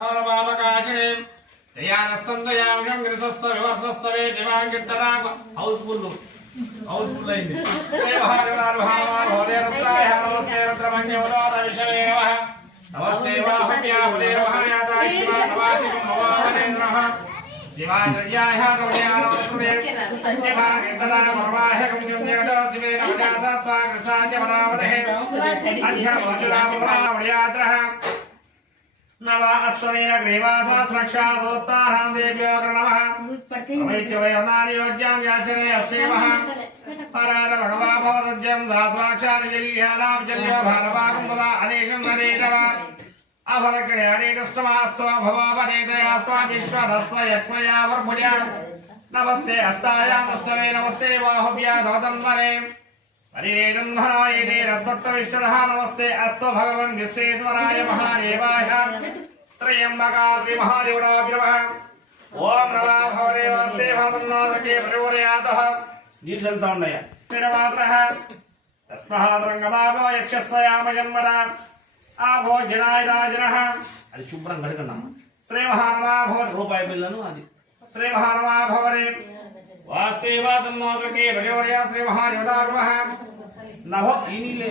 Kaashane, Diana Sandayam, Grisasa, Vivasasa, Divan Gitarama, Houseful. Houseful line. Devahara, Hodera, Tramanya, Vishavera, Navaseva, Hapia, Hodera, Navati, Navadendra, Divan Jaya, Divan Gitarama, Mahakam, Sivena, Saja, नवा अस्वरेण ग्रीवासा स्रक्षादोत्तारं देव्यो प्रणवः अवैच्यवयोनानि योज्यां याचने अस्येवः परार भगवा भवदज्यं सहस्राक्षानिजलीहानां भारवाकं तदा अनेकं नरेतव अफलकणे अनेकष्टमास्तो भवापनेतयास्वा विश्वदस्व यक्मया वर्मुजा नमस्ते हस्ताया दष्टवे नमस्ते बाहुभ्या धवतन्वरे हरिरेन्दनाय रसत्तविष्णुः नमस्ते अस्तु भगवन् विश्वेश्वराय महादेवाय त्र्यम्बकाद्रि महादेवताभ्यः ओम नमः भगवते वासुदेवाय प्रचोदयातः निर्जलता उन्नय स्थिरमात्रः तस्माद्रङ्गमागो यक्षस्वयाम जन्मना आभोजनाय राजनः అది శుభ్రం గడకన్నా శ్రీ మహానమా భవ రూపాయి బిల్లను అది శ్రీ మహానమా భవరే वासेवादन्नोदके प्रचोदया श्री महादेवताभ्यः नभो इनीले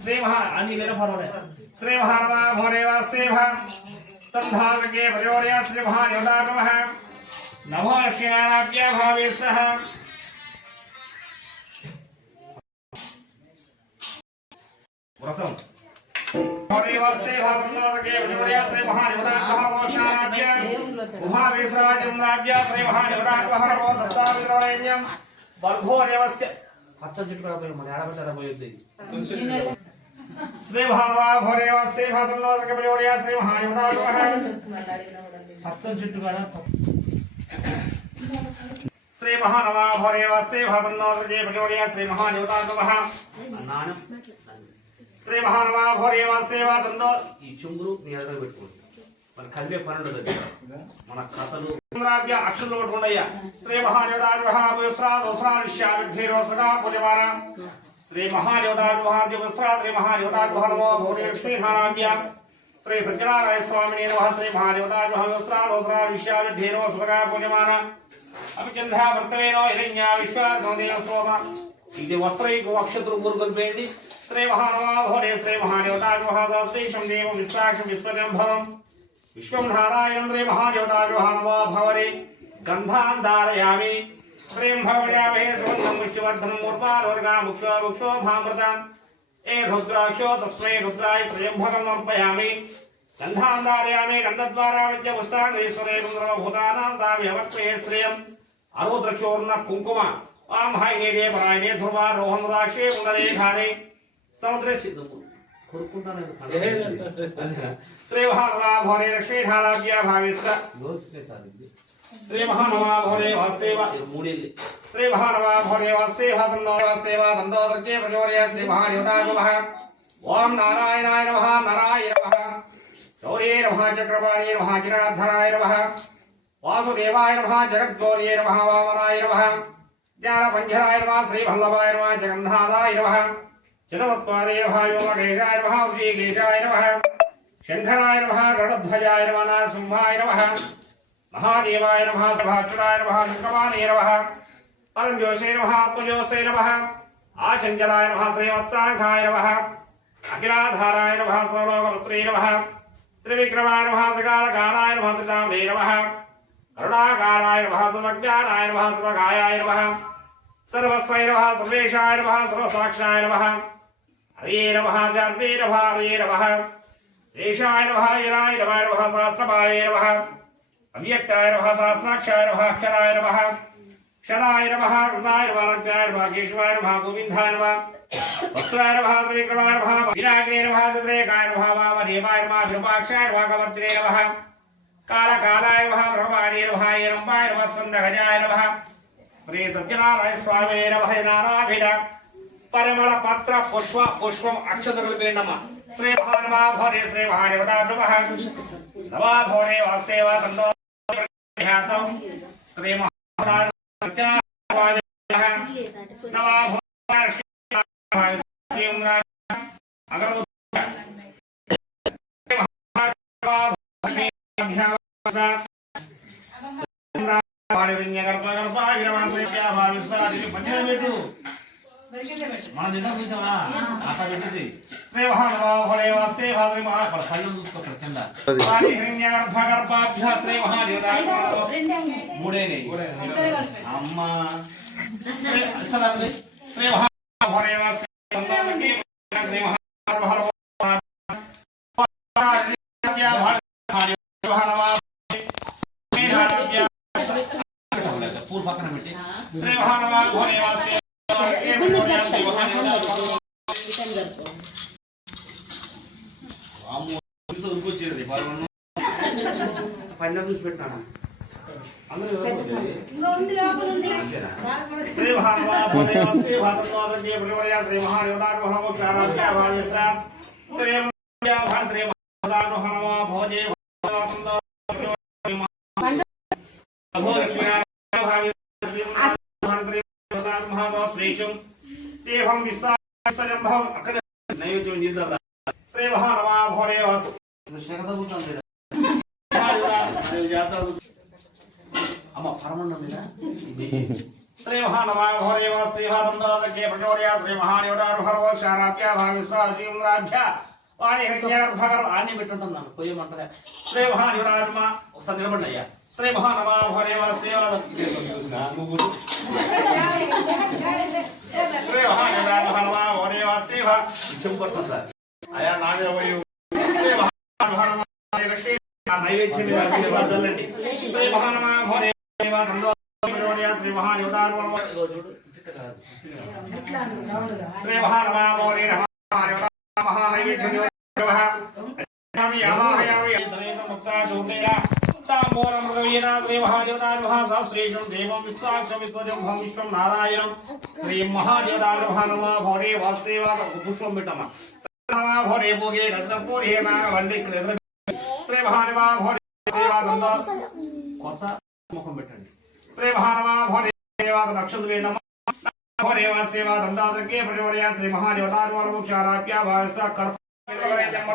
श्री महा अनिले फरोरे श्री महानमः भवरे वासेवा तन्धारके प्रचोदया श्री महादेवताभ्यः नभो श्रीनारायणाभ्य भावेशः व्रतम भवरे वासेवा तन्धारके प्रचोदया श्री महादेवताभ्यः मोक्षानाभ्य उभावेशराजम्राभ्य श्री महादेवताभ्यः नमो दत्ताविद्रोण्यं वर्धो देवस्य अच्छा चिटका पे मन यारा बेटा बोयते श्री महानवा भोरेवा से भादन्नो के बलियोड़िया श्री महादेवताभ्यः अच्छा चिटका श्री महानवा भोरेवा से भादन्नो के बलियोड़िया श्री महादेवताभ्यः नान श्री महानवा भोरेवा से भादन्नो ఈ చుంగురు నీ దగ్గర పెట్టుకోండి మన కల్వే పనుండదు మన కథలు ఇంద్రాభ్య అక్షులు కొట్టుకుండయ్యా శ్రీ మహాదేవతాభ్యः వస్త్రాదోస్రావిష్యావిద్ధేరోసగా పూజమాన శ్రీ మహాదేవతాభ్యः నమో భూరి లక్ష్మీనారాభ్య శ్రీ సత్యనారాయణ స్వామినే నమః శ్రీ మహాదేవతాభ్యः వస్త్రాదోస్రావిష్యావిద్ధేరోసగా పూజమాన అభిచంద్ర వర్తవేనో హిరణ్య విశ్వాదేవ సోమ ఇది వస్త్రైకో అక్షతులు గురుగొల్పేంది श्री महानवा भोरे श्री महादेवताभ्यः श्रीशं देवं विश्वाक्षं विश्वजम्भवं विश्वं नारायणं श्री महादेवताभ्यः नमो भवरे गन्धान् धारयामि श्रीं भवयामहे सुगन्धं विष्णुवर्धनं मूर्धारोर्गा मुक्षो भामृतं ए रुद्राक्षो तस्मै रुद्राय त्र्यम्बकं अर्पयामि गन्धान् धारयामि गन्धद्वारा विद्यपुष्टाङ्गेश्वरे सर्वभूतानां दाव्यवक्त्वे श्रियम् अरुद्रक्षोर्न कुङ्कुम आं हायिने परायणे ध्रुवा रोहन् राक्षे मुण्डलेखाने समुद्र श्री महानवा भोरे लक्ष्मीनारायणाभ्य भावेश्वर श्री महानवा भोरे वासेवा श्री महानवा भोरे वासेवा दंडोदर्के प्रचोदया श्री महादेवताभ्यः ओम नारायणाय नमः नारायणाय नमः चौर्ये नमः चक्रपाणि नमः जनार्दनाय नमः वासुदेवाय नमः जगद्गौर्ये नमः वामनाय नमः ज्ञानपञ्जराय नमः श्रीवल्लभाय नमः जगन्नाथाय नमः चरमत्वादे नमः योगेशाय नमः ऋषिकेशाय नमः शंकराय नमः गरुडध्वजाय नमः नरसिंहाय नमः महादेवाय नमः सभाचराय नमः शंकमाने नमः परमजोषे नमः आत्मजोषे नमः आचञ्चलाय नमः श्रीवत्साङ्गाय नमः अखिलाधाराय नमः सर्वलोकपुत्रे नमः त्रिविक्रमाय नमः सकालकालाय नमः त्रिनाम्ने नमः करुणाकाराय नमः सर्वज्ञानाय नमः सर्वकायाय नमः सर्वस्वै नमः सर्वेशाय नमः सर्वसाक्षाय नमः हरे नमः जान्वे नमः हरे नमः शेषाय नमः यराय नमः सहस्रपाय नमः अव्यक्ताय नमः सहस्राक्षाय नमः अक्षराय नमः क्षराय नमः रुद्राय नमः अज्ञाय नमः केशवाय नमः गोविन्दाय नमः वत्साय नमः त्रिविक्रमाय नमः विनायकाय नमः तद्रेकाय नमः वामदेवाय नमः विरूपाक्षाय नमः कवर्तिने नमः कालकालाय नमः ब्रह्माणे नमः हिरण्मयाय नमः स्कन्दगजाय नमः श्री सत्यनारायण स्वामिने नमः नाराभिध परिमल पत्र पुष्पम अक्षतकल्पेण नमः श्री महानवा भोरे श्री महादेवताभ्यः नमः भोरे वासेवा तन्नो ध्यातं श्री महादेवताभ्यः नमः भोरे श्री अगरबत्ती మన తింటా చూసావా అక్కడ పెట్టేసి శ్రీ మహానుభావే వాస్తే భాద్రి మహాపడ కళ్ళు చూసుకో కింద వాణి హిరణ్యగర్భగర్భాభ్య శ్రీ మహాదేవతాయ మూడేనే అమ్మ శ్రీ మహానుభావే వాస్తే సందోమకి శ్రీ మహానుభావే పూర్వ పక్కన పెట్టి శ్రీ మహానుభావే వాస్తే పైన చూసి పెట్టాను శ్రీ देवं विस्तारं भव अकल नैवेद्यं निर्दल श्री महानवा भोरे वास शरद बुतन दे अम्म परमण्णमिला श्री महानवा भोरे वास सेवादंडाल के प्रचोदया श्री महादेवदार हरव क्षाराप्य भाविस्वाजीन्द्राभ्य वाणी हृदय भगर आनी बिट्टुंटन्नानु कोयमंटले श्री महादेवदारमा ఒకసారి నిలబడయ్యా श्री महानवा भोरे वास सेवादं శ్రీ మహాగణాధ హనుమా ఓడే వాస్తేవ చెంపట్టు సార్ ఆయా నాగవయు శ్రీ మహాగణాధ హనుమా లక్ష్మీ నైవేద్యం మీద వదలండి శ్రీ మహానమా భోరే దేవ నందో విరోడియా శ్రీ మహాదేవదారు శ్రీ మహానమా భోరే మహా నైవేద్యం దేవ యామి యామాహయామి ముక్తా జోతేరా तांबूलं मृगवीना श्री महादेवदार महाशास्त्रेशं देवं विस्ताक्षं विश्वजं भं विश्वं नारायणं श्री महादेवदार महानवा भोरे वासेवा पुष्पं बिटमा नमः भोरे भोगे रसपूरे नागवल्ली कृद्र श्री महानवा भोरे सेवा दंदा कोसा मुखं बिटंడి श्री महानवा भोरे सेवा नक्षत्रे नमः भोरे वासेवा दंदादके प्रचोदया श्री महादेवदार वरमुक्षाराप्य भावसा कर्प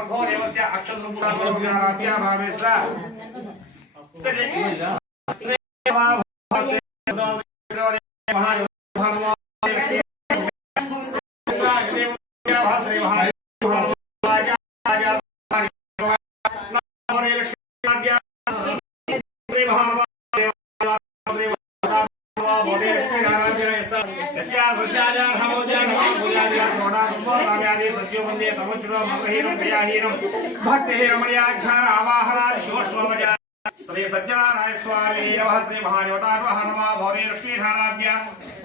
भोरे वस्य अक्षत्र मुक्षाराप्य भावसा श्री श्री सज्जनाराय स्वामी नमः श्री महादेवदार हनुमा भोरे लक्ष्मी धाराभ्य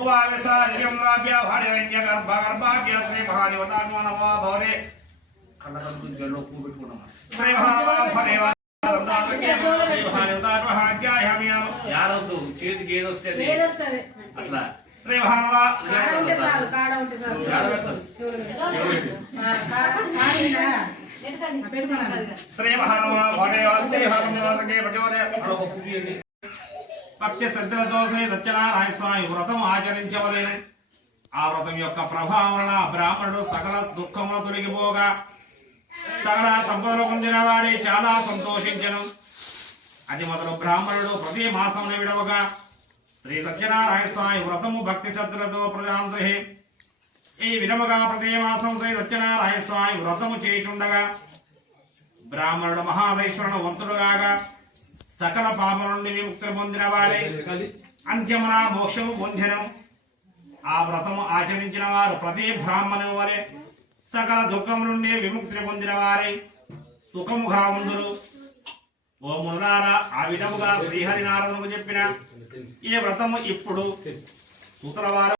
उवाविश्राज्यम्राभ्य भाडिरण्य गर्भगर्भाभ्य श्री महादेवदार नमः भोरे खंडकंतु जलो को बिटुकुन्नाम श्री महादेवदार श्री महादेवदार भाग्यायामि यारొద్దు చేతికి ఏదొస్తది అట్లా శ్రీ महादेवदार కాడ ఉంటే చాలు श्री महानवा भोरे वास्ते हनुमान के प्रचोदय పక్ష శ్రద్ధలతో శ్రీ సత్యనారాయణ స్వామి వ్రతం ఆచరించవలెను ఆ వ్రతం యొక్క ప్రభావం వలన బ్రాహ్మణుడు సకల దుఃఖములు తొలగిపోగా సకల సంపదలు పొందిన వాడే చాలా సంతోషించెను అది మొదలు బ్రాహ్మణుడు ప్రతి మాసమున విడవగా శ్రీ సత్యనారాయణ స్వామి వ్రతము భక్తి శ్రద్ధలతో ప్రజాంతృహి ఈ విధముగా ప్రతి మాసం శ్రీ సత్యనారాయణ స్వామి వ్రతము చేయుచుండగా బ్రాహ్మణుడు మహాదైశ్వరుడు వంతుడుగాగా సకల పాపం నుండి విముక్తి పొందిన వాడే అంత్యమున మోక్షము పొందెను ఆ వ్రతము ఆచరించిన వారు ప్రతి బ్రాహ్మణుని వలె సకల దుఃఖం నుండి విముక్తి పొందిన వారై సుఖముగా ఉందురు ఓ మునులారా ఆ విధముగా శ్రీహరి నారదునికి చెప్పిన ఈ వ్రతము ఇప్పుడు సుతలవారు